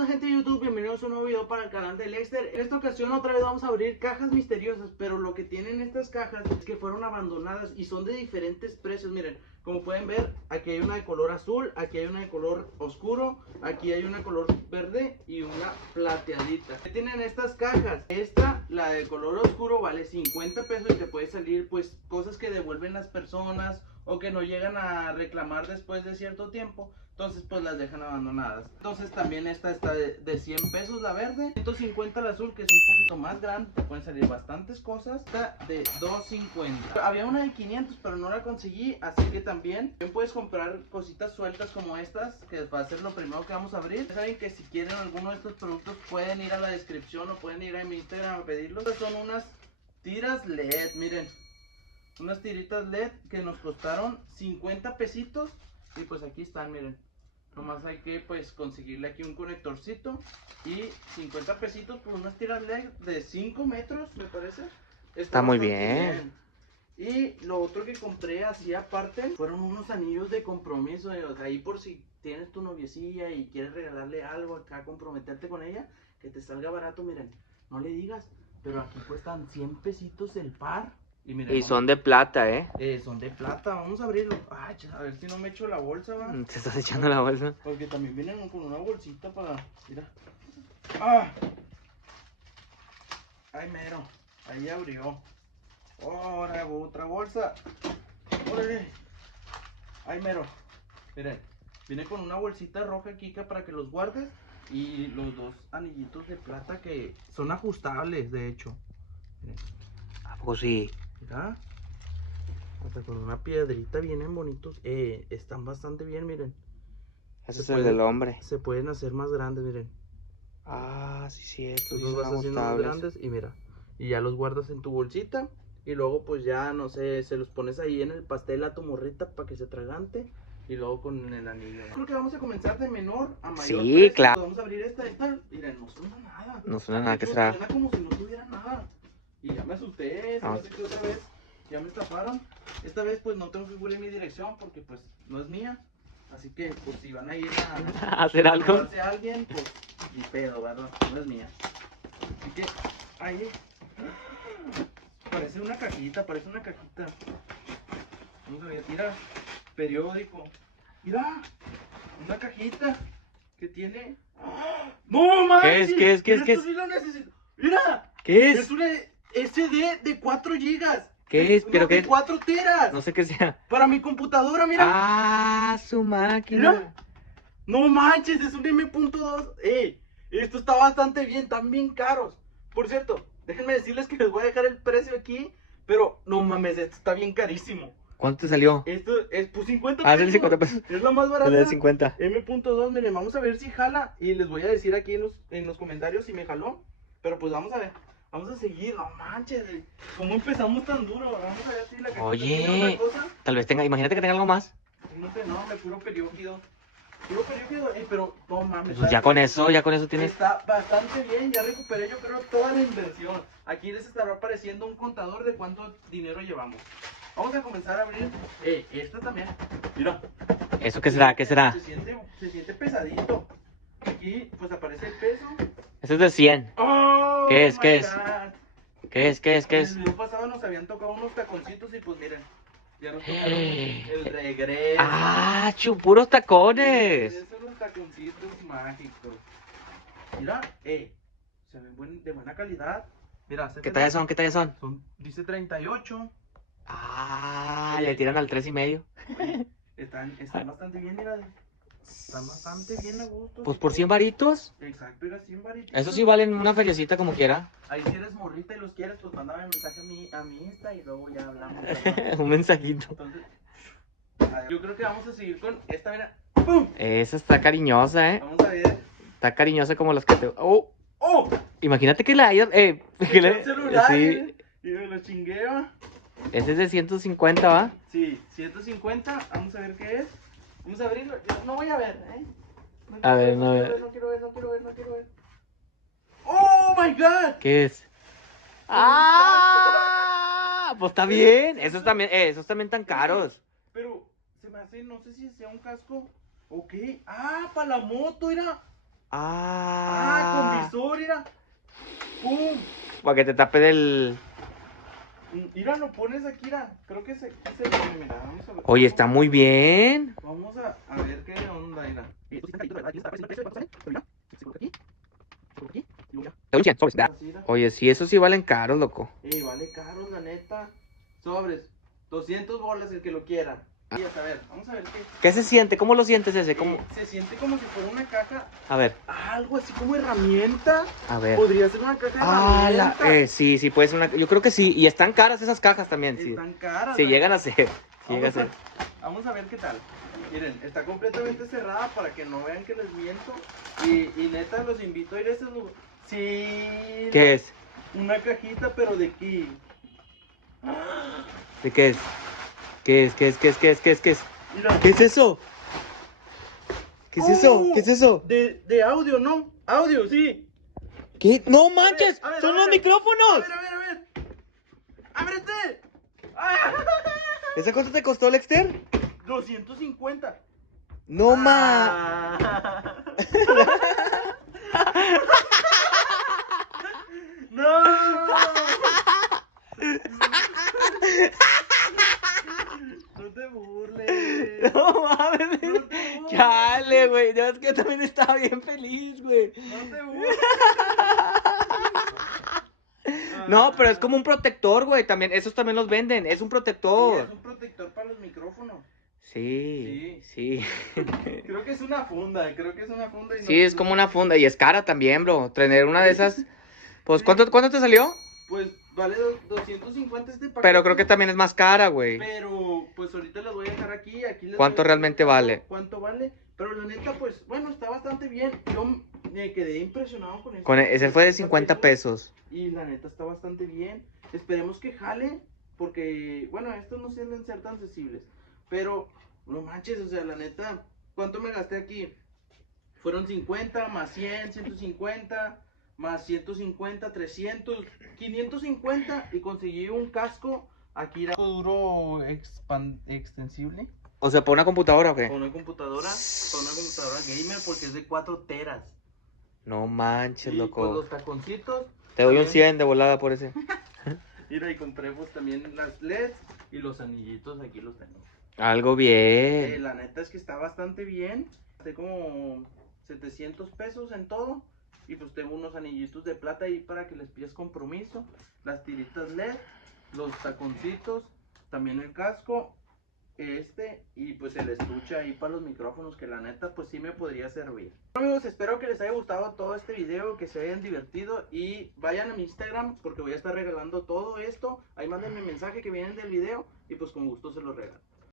onda, gente de YouTube? Bienvenidos a un nuevo video para el canal de Lexter. En esta ocasión otra vez vamos a abrir cajas misteriosas, pero lo que tienen estas cajas es que fueron abandonadas y son de diferentes precios. Miren, como pueden ver, aquí hay una de color azul, aquí hay una de color oscuro, aquí hay una de color verde y una plateadita. ¿Qué tienen estas cajas? Esta, la de color oscuro, vale 50 pesos y te puede salir pues cosas que devuelven las personas o que no llegan a reclamar después de cierto tiempo. Entonces pues las dejan abandonadas. Entonces también esta está de 100 pesos la verde, 150 la azul, que es un poquito más grande, te pueden salir bastantes cosas. Esta de 250. Había una de 500 pero no la conseguí, así que también puedes comprar cositas sueltas como estas, que va a ser lo primero que vamos a abrir. Ya saben que si quieren alguno de estos productos pueden ir a la descripción o pueden ir a mi Instagram a pedirlos. Estas son unas tiras LED, miren, unas tiritas LED que nos costaron 50 pesitos. Y pues aquí están, miren. Nomás hay que pues conseguirle aquí un conectorcito y 50 pesitos por unas tiras LED de 5 metros, me parece. Está muy bien. Y lo otro que compré así aparte fueron unos anillos de compromiso. O sea, ahí por si tienes tu noviecilla y quieres regalarle algo acá, comprometerte con ella, que te salga barato, miren, no le digas, pero aquí cuestan 100 pesitos el par. Y, miren, Y son de plata, son de plata, vamos a abrirlo. Ay, a ver si no me echo la bolsa, va. Te estás echando la bolsa. Porque también vienen con una bolsita para... Mira. ¡Ah! ¡Ay, mero! Ahí abrió. Ahora otra bolsa. ¡Órale! ¡Ay, mero! Miren, viene con una bolsita roja aquí para que los guardes. Y los dos anillitos de plata que son ajustables, de hecho. Miren. ¿A poco sí? Mira. Hasta con una piedrita vienen bonitos. Están bastante bien, miren. Ese es el del hombre. Se pueden hacer más grandes, miren. Ah, sí, cierto. Tú Sí los son vas haciendo más ajustables. grandes y mira. Y ya los guardas en tu bolsita. Y luego pues ya, no sé, se los pones ahí en el pastel a tu morrita para que se atragante. Y luego con el anillo. Creo que vamos a comenzar de menor a mayor Sí, precio. claro. Vamos a abrir esta. Miren, no suena nada. No suena nada, De ¿qué hecho, será? suena como si no tuviera nada. Y ya me asusté, se me hace que otra vez ya me estafaron. Esta vez pues no tengo que cubrir mi dirección porque pues no es mía. Así que pues si van a ir a ¿Hacer algo? robarse a alguien, pues ni pedo, ¿verdad? No es mía. Así que ahí parece una cajita, Vamos a ver, mira, periódico. Mira, una cajita que tiene. ¡No manches! ¿Qué es? Esto sí lo necesito. Mira, ¿Qué es es? una SD de 4 gigas. ¿Qué es? ¿Pero No, qué de es? 4 teras. No sé qué sea. Para mi computadora, mira. Ah, su máquina. Mira. No manches, es un M.2. Esto está bastante bien, están bien caros. Por cierto, déjenme decirles que les voy a dejar el precio aquí. Pero no mames, esto está bien carísimo. ¿Cuánto te salió? Esto es pues 50 Ah, pesos. es 50 pesos. Es la más barata. El de 50. M.2, miren, vamos a ver si jala. Y les voy a decir aquí en los comentarios si me jaló. Pero pues vamos a ver. Vamos a seguir, no manches. ¿Cómo empezamos tan duro? Vamos a ver si la cajita Oye, tiene otra cosa. tal vez tenga, imagínate que tenga algo más. No sé, no, me puro periódico. Pero no mames. Pues ya con eso tienes. Está bastante bien, ya recuperé yo creo toda la inversión. Aquí les estará apareciendo un contador de cuánto dinero llevamos. Vamos a comenzar a abrir esta también. Mira. ¿Eso qué será? ¿Qué será? Se siente pesadito. Aquí pues aparece el peso. Eso es de 100. Oh, ¿Qué es? my ¿Qué es? God. ¿Qué es? ¿Qué es? ¿Qué En es? el video pasado nos habían tocado unos taconcitos y pues miren. Ya nos tocaron el regreso. ¡Ah, puros tacones! Son los taconcitos mágicos. Mira, se ven de buena calidad. Mira, ¿Qué tallas son? ¿Qué tallas son? Dice 38. Ah, le tiran al 3.5. Están bastante bien, mira. Están bastante bien a gusto. Pues por 100 varitos. Exacto, era 100 varitos. Eso sí valen una feriecita como quiera. Ahí si eres morrita y los quieres, pues mándame mensaje a mi Insta y luego ya hablamos. ¿Verdad? Un mensajito. Entonces, yo creo que vamos a seguir con esta, mira. ¡Pum! Esa está cariñosa, Vamos a ver. Está cariñosa como las que te... ¡Oh! ¡Oh! Imagínate que la hayas... Que el celular, sí. Y me lo chingueo. Ese es de 150, ¿va? Sí, 150. Vamos a ver qué es. Vamos a abrirlo. Yo no voy a ver, A ver, no quiero ver. ¡Oh, my God! ¿Qué es? ¡Ah! Pues está bien. Esos también tan caros. Pero se me hace, no sé si sea un casco. Ok. Ah, para la moto, era. Ah, protector, mira. ¡Pum! Para que te tape del... Mira, lo pones aquí, mira. Creo que se pone, mira. Vamos a ver. Oye, está muy bien. Vamos a ver qué onda, mira. Así, mira. Oye, sí, esos sí valen caros, loco. Vale caro, la neta. Sobres. 200 bolas el que lo quiera. A ver, vamos a ver qué. ¿Qué se siente? ¿Cómo lo sientes ese? ¿Cómo? Se siente como si fuera una caja. A ver, Algo así como herramienta. a ver. Podría ser una caja de Ah, herramientas. sí, sí, puede ser una... Yo creo que sí. Y están caras esas cajas también, sí. Están caras. Si ¿no? llegan a ser. Si llega a ser. Vamos a ver qué tal. Miren, está completamente cerrada para que no vean que les miento. Y neta, los invito a ir a ese lugar. Sí. ¿Qué es? Una cajita, pero de aquí. ¿De qué es? ¿Qué es? ¿Qué es? ¿Qué es? ¿Qué es? ¿Qué es? ¿Qué es? Mira. ¿Qué es eso? ¿Qué es eso? ¿Qué es eso? De audio, ¿no? Audio, sí. ¿Qué? ¡No manches! A ver, ¡Son a los ver. micrófonos! A ver. ¡Ábrete! ¡Ah! ¿Esa cuánto te costó, Lexter? 250. No Ah. No. No te burles. No mames. No te burles. Chale, güey. Ya es que yo también estaba bien feliz, güey. No te burles. No, pero es como un protector, güey. También, esos también los venden. Es un Sí, protector. es un protector para los micrófonos. Sí, sí. Creo que es una funda, y Sí, es como una funda y es cara también, bro. Tener una de esas. Pues, ¿cuánto te salió? Pues vale 250 este paquete. Pero creo que también es más cara, güey. Pero pues ahorita les voy a dejar aquí les ¿Cuánto voy a realmente explicar vale? ¿Cuánto vale? Pero la neta, pues, bueno, está bastante bien. Yo me quedé impresionado con eso. Ese fue de 50 pesos. Y la neta está bastante bien. Esperemos que jale, porque, bueno, estos no suelen ser tan sensibles. Pero, no manches, o sea, la neta, ¿cuánto me gasté aquí? Fueron 50 más 100, 150, más 150, 300, 550 y conseguí un casco. Aquí era duro extensible. O sea, ¿por una computadora o Con qué? una computadora gamer porque es de 4 teras. No manches, Y pues loco. los taconcitos. Te doy un también. 100 de volada por ese. Mira, y compré pues también las LEDs y los anillitos, aquí los tengo. Algo bien. La neta es que está bastante bien. Gasté como 700 pesos en todo. Y pues tengo unos anillitos de plata ahí para que les pidas compromiso. Las tiritas LED, los taconcitos, también el casco. Y pues el estuche ahí para los micrófonos, que la neta pues sí me podría servir. Bueno, amigos, espero que les haya gustado todo este video, que se hayan divertido y vayan a mi Instagram porque voy a estar regalando todo esto. Ahí mándenme mensaje que vienen del video y pues con gusto se los regalo.